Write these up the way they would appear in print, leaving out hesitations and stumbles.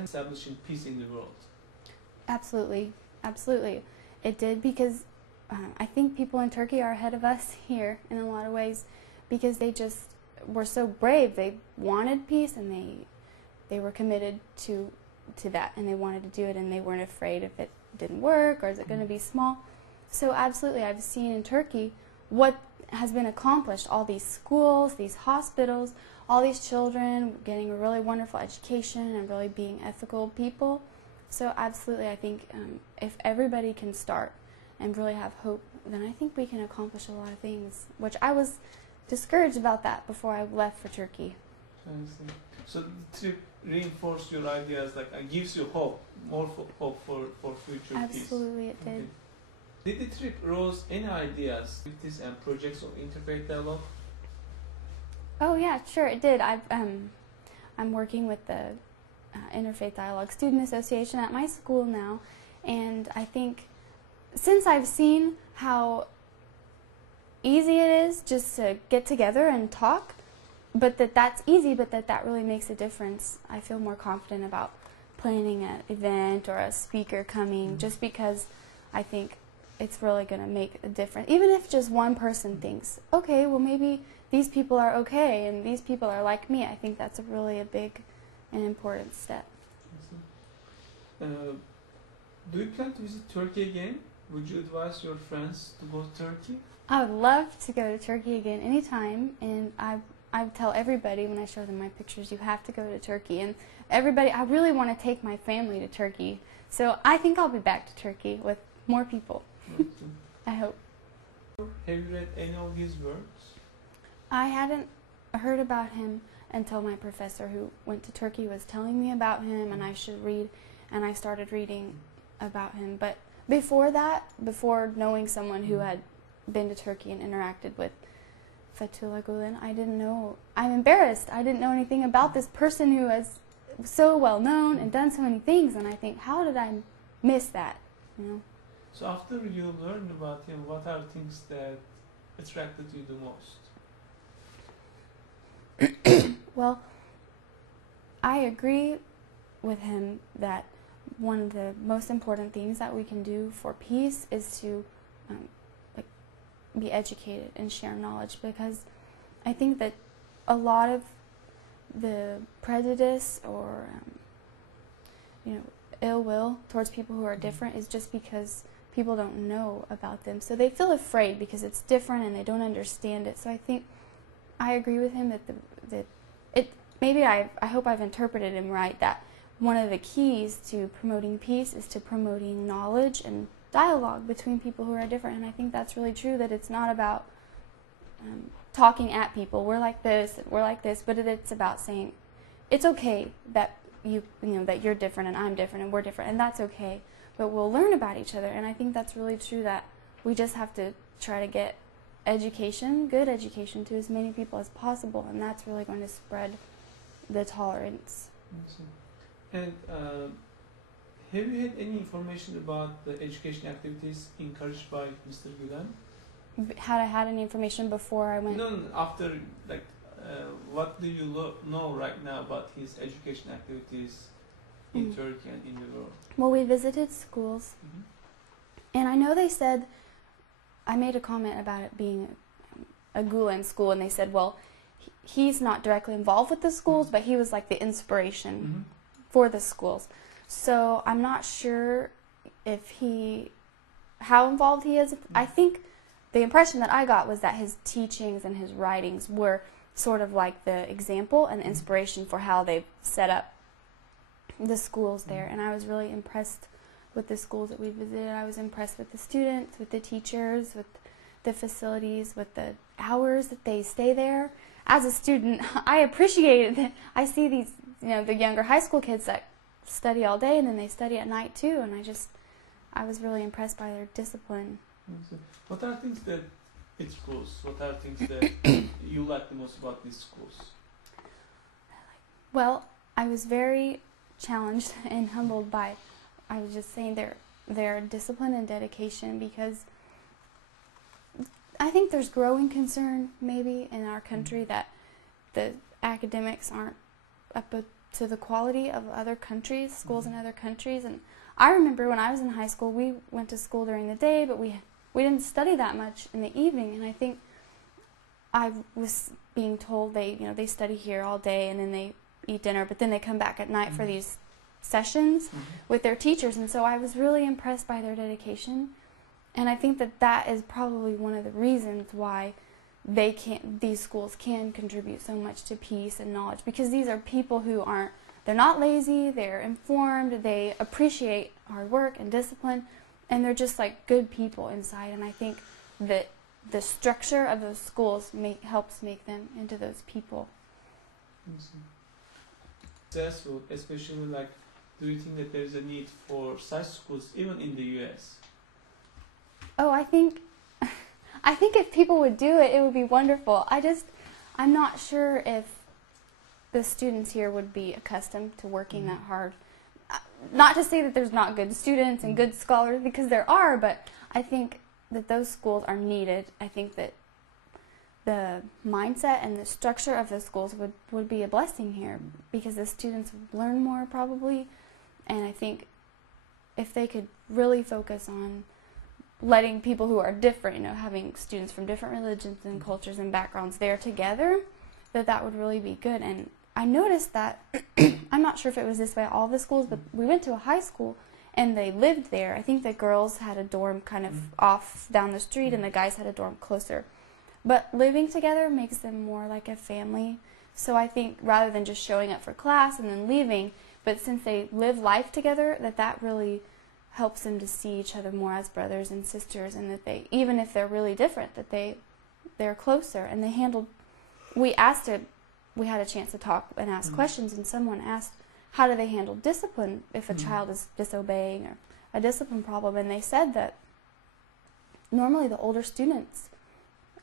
and establishing peace in the world. Absolutely, absolutely. It did because I think people in Turkey are ahead of us here in a lot of ways because they just were so brave. They wanted peace and they were committed to that, and they wanted to do it, and they weren't afraid if it didn't work or is it going to be small. So absolutely, I've seen in Turkey what has been accomplished, all these schools, these hospitals, all these children getting a really wonderful education and really being ethical people. So absolutely, I think if everybody can start and really have hope, then I think we can accomplish a lot of things, which I was discouraged about that before I left for Turkey. I see. So the trip reinforced your ideas, like, and gives you hope, more hope for future peace. Absolutely, it did. Okay. Did the trip raise any ideas, activities, and projects of interfaith dialogue? Oh yeah, sure, it did. I'm working with the Interfaith Dialogue Student Association at my school now, and I think since I've seen how easy it is just to get together and talk, but that's easy, but that really makes a difference, I feel more confident about planning an event or a speaker coming, just because I think it's really going to make a difference. Even if just one person thinks, okay, well maybe these people are okay and these people are like me, I think that's really a big and important step. Do you plan to visit Turkey again? Would you advise your friends to go to Turkey? I would love to go to Turkey again anytime, and I tell everybody when I show them my pictures, you have to go to Turkey. And everybody, I really want to take my family to Turkey. So I think I'll be back to Turkey with more people. I hope. Have you read any of his works? I hadn't heard about him until my professor who went to Turkey was telling me about him and I should read, and I started reading about him. But before that, before knowing someone who had been to Turkey and interacted with Fethullah Gulen, I didn't know. I'm embarrassed. I didn't know anything about this person who was so well known and done so many things, and I think, how did I miss that? You know? So after you learned about him, what are things that attracted you the most? Well, I agree with him that one of the most important things that we can do for peace is to be educated and share knowledge, because I think that a lot of the prejudice or ill will towards people who are different is just because people don't know about them. So they feel afraid because it's different and they don't understand it. So I think I agree with him that I hope I've interpreted him right, that one of the keys to promoting peace is to promoting knowledge and dialogue between people who are different. And I think that's really true, that it's not about talking at people, we're like this, but it's about saying it's okay that that you're different and I'm different and we're different, and that's okay, but we'll learn about each other. And I think that's really true, that we just have to try to get education, good education, to as many people as possible, and that's really going to spread the tolerance. And have you had any information about the education activities encouraged by Mr. Gulen? Had I had any information before I went? No, after, like, what do you know right now about his education activities in Turkey and in the world? Well, we visited schools, and I know they said, I made a comment about it being a Gulen school, and they said, well, he's not directly involved with the schools, but he was like the inspiration for the schools. So I'm not sure how involved he is. I think the impression that I got was that his teachings and his writings were sort of like the example and the inspiration for how they set up the schools there. And I was really impressed with the schools that we visited. I was impressed with the students, with the teachers, with the facilities, with the hours that they stay there. As a student, I appreciate that I see these, the younger high school kids that study all day and then they study at night too, and I was really impressed by their discipline. What are things that what are things that you like the most about these schools? Well, I was very challenged and humbled by, I was just saying, their discipline and dedication, because I think there's growing concern maybe in our country that the academics aren't up to the quality of other countries, schools in other countries. And I remember when I was in high school, we went to school during the day, but we didn't study that much in the evening. And I think I was being told they study here all day and then they eat dinner, but then they come back at night for these sessions with their teachers. And so I was really impressed by their dedication. And I think that is probably one of the reasons why these schools can contribute so much to peace and knowledge, because these are people who they're not lazy, they're informed, they appreciate hard work and discipline, and they're just like good people inside. And I think that the structure of those schools helps make them into those people. Successful, especially do you think that there is a need for such schools even in the U.S.? Oh, I think if people would do it, it would be wonderful. I'm not sure if the students here would be accustomed to working that hard. Not to say that there's not good students and good scholars, because there are, but I think that those schools are needed. I think that the mindset and the structure of the schools would be a blessing here, because the students would learn more probably. And I think if they could really focus on letting people who are different, having students from different religions and cultures and backgrounds there together, that would really be good. And I noticed that, I'm not sure if it was this way at all the schools, but we went to a high school and they lived there. I think the girls had a dorm kind of off down the street and the guys had a dorm closer. But living together makes them more like a family. So I think rather than just showing up for class and then leaving, but since they live life together, that really helps them to see each other more as brothers and sisters, and that they, even if they're really different, that they're closer. And we had a chance to talk and ask questions, and someone asked, how do they handle discipline if a child is disobeying or a discipline problem? And they said that normally the older students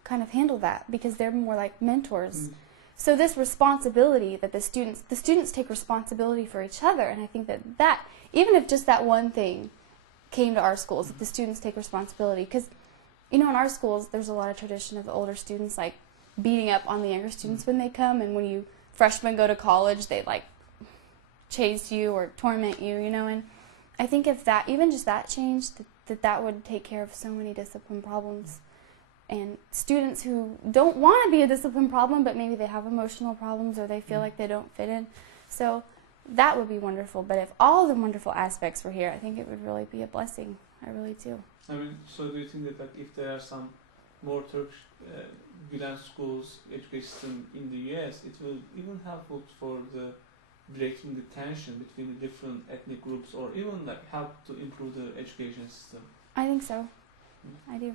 kind of handle that because they're more like mentors. So this responsibility that the students take responsibility for each other, and I think that even if just that one thing came to our schools, that the students take responsibility, because in our schools there's a lot of tradition of the older students beating up on the younger students when they come, and when freshmen go to college, they chase you or torment you, and I think if even just that changed, that would take care of so many discipline problems. And students who don't want to be a discipline problem, but maybe they have emotional problems or they feel like they don't fit in. So that would be wonderful. But if all the wonderful aspects were here, I think it would really be a blessing. I really do. So do you think that if there are some more Turkish Gülen schools, education system in the U.S., it will even helpful for breaking the tension between the different ethnic groups, or even help to improve the education system? I think so. I do.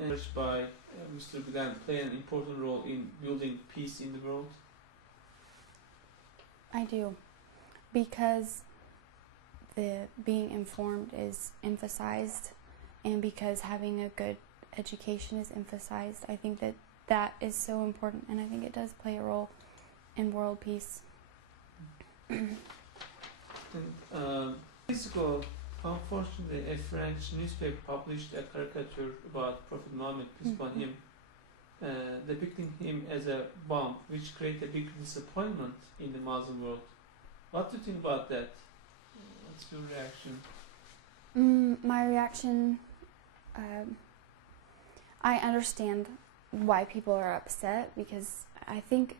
Encouraged by Mr. Gülen play an important role in building peace in the world? I do, because being informed is emphasized, and because having a good education is emphasized. I think that is so important, and I think it does play a role in world peace. Years ago, unfortunately, a French newspaper published a caricature about Prophet Muhammad, peace upon him, depicting him as a bomb, which created a big disappointment in the Muslim world. What do you think about that? What's your reaction? My reaction, I understand why people are upset, because I think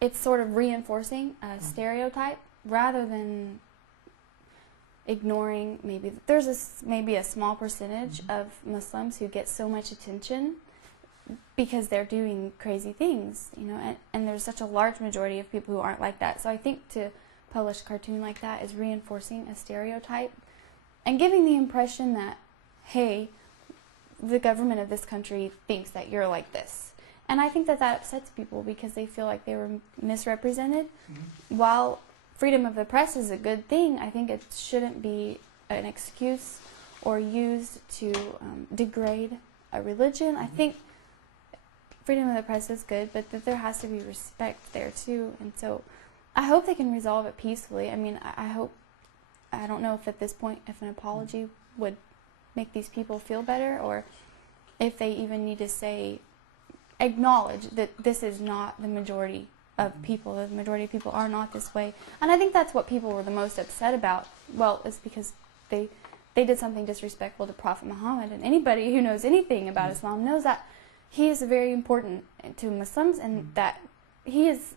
it's sort of reinforcing a stereotype rather than ignoring. Maybe a small percentage of Muslims who get so much attention because they're doing crazy things, and there's such a large majority of people who aren't like that. So I think to publish a cartoon like that is reinforcing a stereotype and giving the impression that, hey, the government of this country thinks that you're like this. And I think that upsets people because they feel like they were misrepresented. While freedom of the press is a good thing, I think it shouldn't be an excuse or used to degrade a religion. I think freedom of the press is good, but that there has to be respect there too. And so I hope they can resolve it peacefully. I don't know if at this point, if an apology would make these people feel better, or if they even need to say acknowledge that this is not the majority of people. The majority of people are not this way. And I think that's what people were the most upset about. Well, it's because they did something disrespectful to Prophet Muhammad. And anybody who knows anything about Islam knows that he is very important to Muslims, and that he is